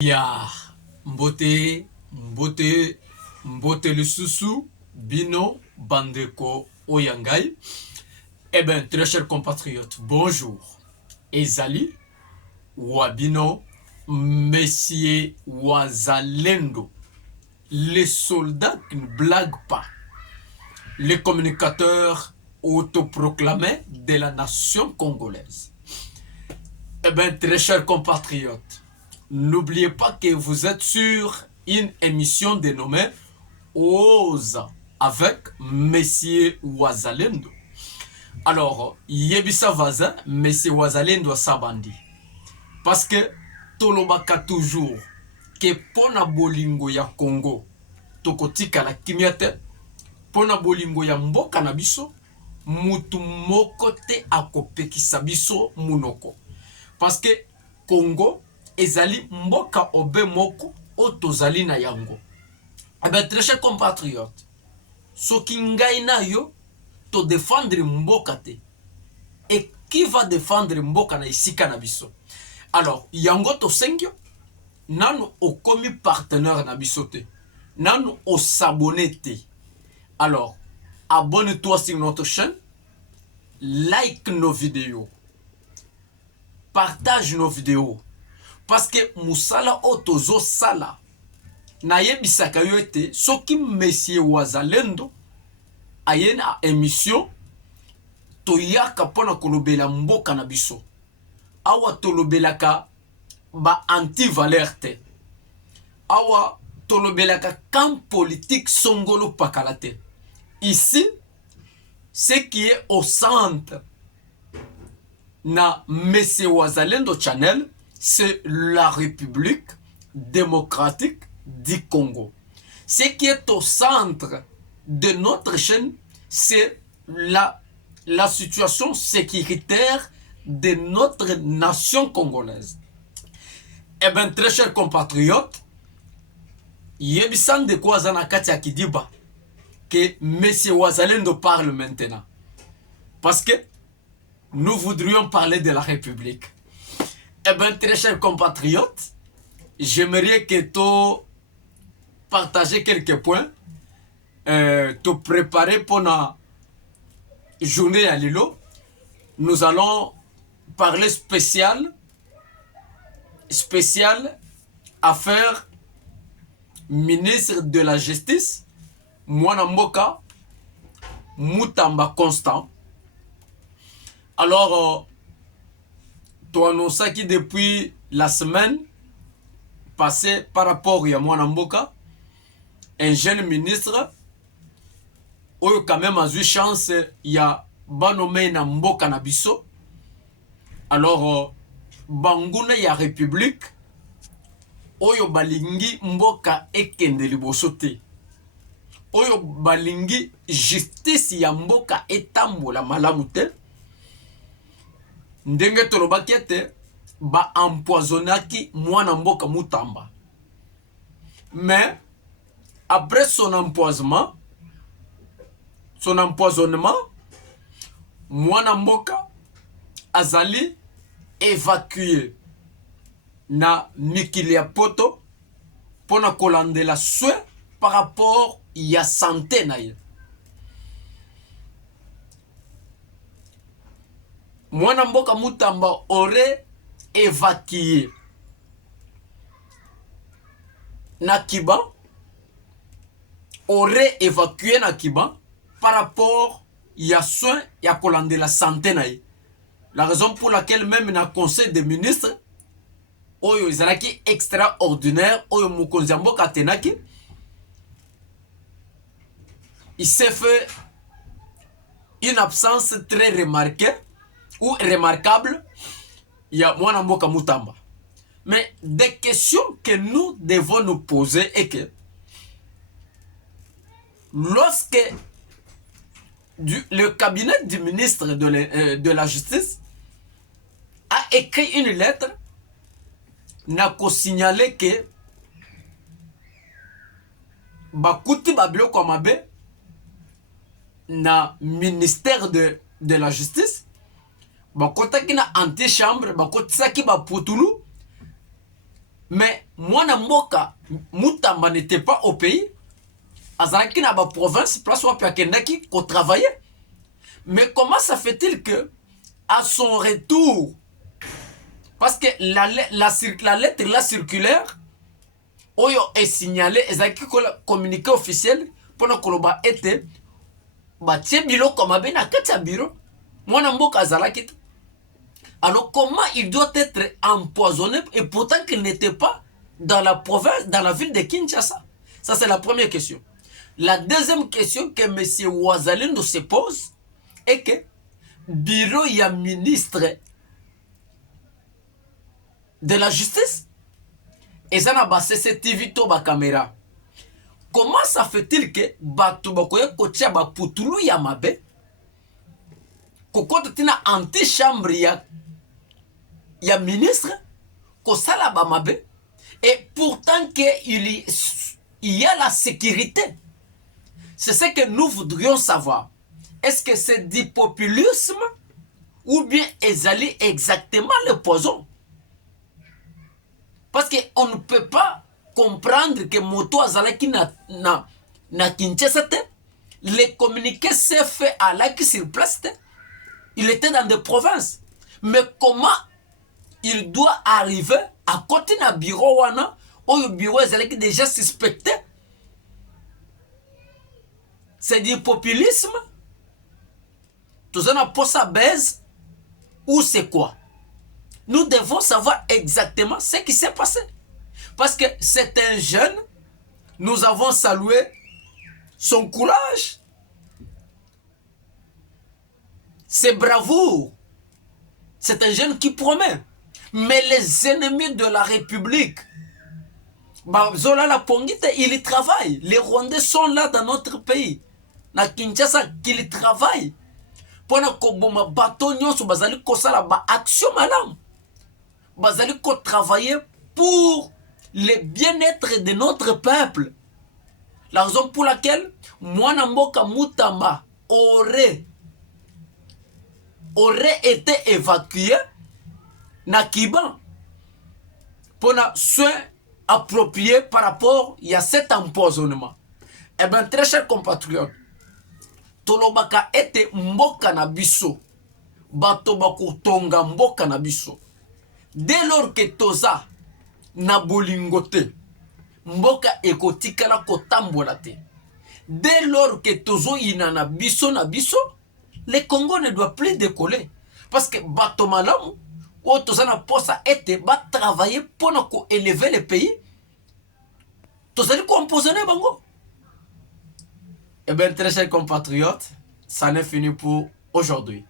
Ya mbote mbote mbote lisusu bino bandeko oyangai. Eh bien, très chers compatriotes, bonjour. Ezali wabino Messier Wazalendo, les soldats qui ne blaguent pas, les communicateurs autoproclamés de la nation congolaise. Eh bien, très chers compatriotes, n'oubliez pas que vous êtes sur une émission dénommée Oza avec Messier Wazalendo. Alors, Yebisa Vaza, Messier Wazalendo Sabandi. Parce que Tolobaka toujours que pona bolingo ya Congo, tokotika la kimiate, pona bolingo ya mboka na biso, mutu moko te akopekisa biso munoko. Parce que Congo ezali mboka obe moko otozali na yango. Eh bien, très chers compatriotes, soki ngai na yo to défendre mboka te. Et qui va défendre mboka na isika na biso? Alors, yango to sengyo, nanu okomi partenaire na biso te. Nanu o s'abonner te. Alors, abonne-toi sur notre chaîne, like nos vidéos, partage nos vidéos. Parce que musala otozo sala na yebisaka yo ete soki Messier Wazalendo aye na émission toyaka pona kolobela mboka na biso. Awa tolobelaka ba anti-valeur te. Awa tolobelaka camp politique songolo pakalate. Ici, ce qui est au centre na Messier Wazalendo Channel, c'est la République démocratique du Congo. Ce qui est au centre de notre chaîne, c'est la situation sécuritaire de notre nation congolaise. Eh bien, très chers compatriotes, Yebisan de Kwazana Katia Kidiba, que Messier Wazalendo parle maintenant. Parce que nous voudrions parler de la République. Eh bien, très chers compatriotes, j'aimerais que tu partages quelques points, te préparer pour la journée à Lilo. Nous allons parler spécial affaire ministre de la Justice, Mwana Mboka Mutamba Constant. Alors, tu annonces qui depuis la semaine passée par rapport à Mwana Mboka, un jeune ministre, oyo quand même a eu chance, il y a banomé na Mboka na biso. Alors, banguna ya République, oyo balingi Mboka ekende liboso te. Oyo balingi justice ya Mboka etambola malamu te. Ndenge tolobaki ete ba empoisonnaki Mwana Mboka Mutamba. Mais après son empoisonnement, Mwana Mboka azali évacué na mikili ya poto pona kolandela soin par rapport ya santé na ye. Mwana Mboka Mutamba aurait évacué na Kiba, par rapport ya soin ya kolande la santé na ye. La raison pour laquelle même na conseil des ministres oyo ezalaki extraordinaire oyo mokonzi ya mboka atenaki, il s'est fait une absence très remarquée ou remarquable, il y a Mwana Mboka Mutamba. Mais des questions que nous devons nous poser est que lorsque le cabinet du ministre de la Justice a écrit une lettre, n'a qu'à signaler que Bakuti Babilo Kwamabe na ministère de la Justice, bakotaki na antichambre, bakotisaki baputulu Mais mwana mboka Mutamba n'était pas au pays. Azalaki na ba province place wapi akendaki ko travailler. Mais comment ça fait-il que à son retour, parce que la lettre la circulaire oyo est signalé ezalaki communiqué officiel pour koloba ete batie biloko mabe na kati ya bureau mwana mboka azalaki. Alors comment il doit être empoisonné et pourtant qu'il n'était pas dans la province, dans la ville de Kinshasa? Ça c'est la première question. La deuxième question que M. Ouazalendo se pose est que bureau ya ministre de la justice et ça n'a pas CCTV to ba caméra. Comment ça fait-il que bato bakoye kotia ba putulu ya mabe kokota tina antichambre ya ministre kosala ba mabe et pourtant que il y a la sécurité? C'est ce que nous voudrions savoir. Est-ce que c'est du populisme ou bien ezali exactement le poison? Parce qu'on ne peut pas comprendre que moto azalaki na Kinshasa te. Les communiqués s'est fait à l'aki sur place te. Il était dans des provinces. Mais comment il doit arriver à côté na bureau wana ou le bureau azalaki déjà suspecté? C'est du populisme? Tout ça pour sa baise ou c'est quoi? Nous devons savoir exactement ce qui s'est passé. Parce que c'est un jeune, nous avons salué son courage, ses bravoures. C'est un jeune qui promet. Mais les ennemis de la République, Zola la Pongite, ils travaillent. Les Rwandais sont là dans notre pays. Na Kinshasa, qu'ils travaillent. Pendant que bateau nyonso bazali kosala ba action malam. Bazali ko travailler pour le bien-être de notre peuple. La raison pour laquelle mwana mboka Mutamba aurait été évacué na Kiban pour un soin approprié par rapport à cet empoisonnement. Eh bien, très chers compatriotes, tolobaka ete mboka na biso, bato bako tonga mboka na biso. Dès lors que toza na bolingo te, mboka ekotikala kotambola te. Dès lors que tozo ina na biso, le Congo ne doit plus décoller. Parce que bato malamu, ou toza na posa ete ba travailler pour élever le pays. Toza li ko empoisonner bango. Eh bien, très chers compatriotes, ça n'est fini pour aujourd'hui.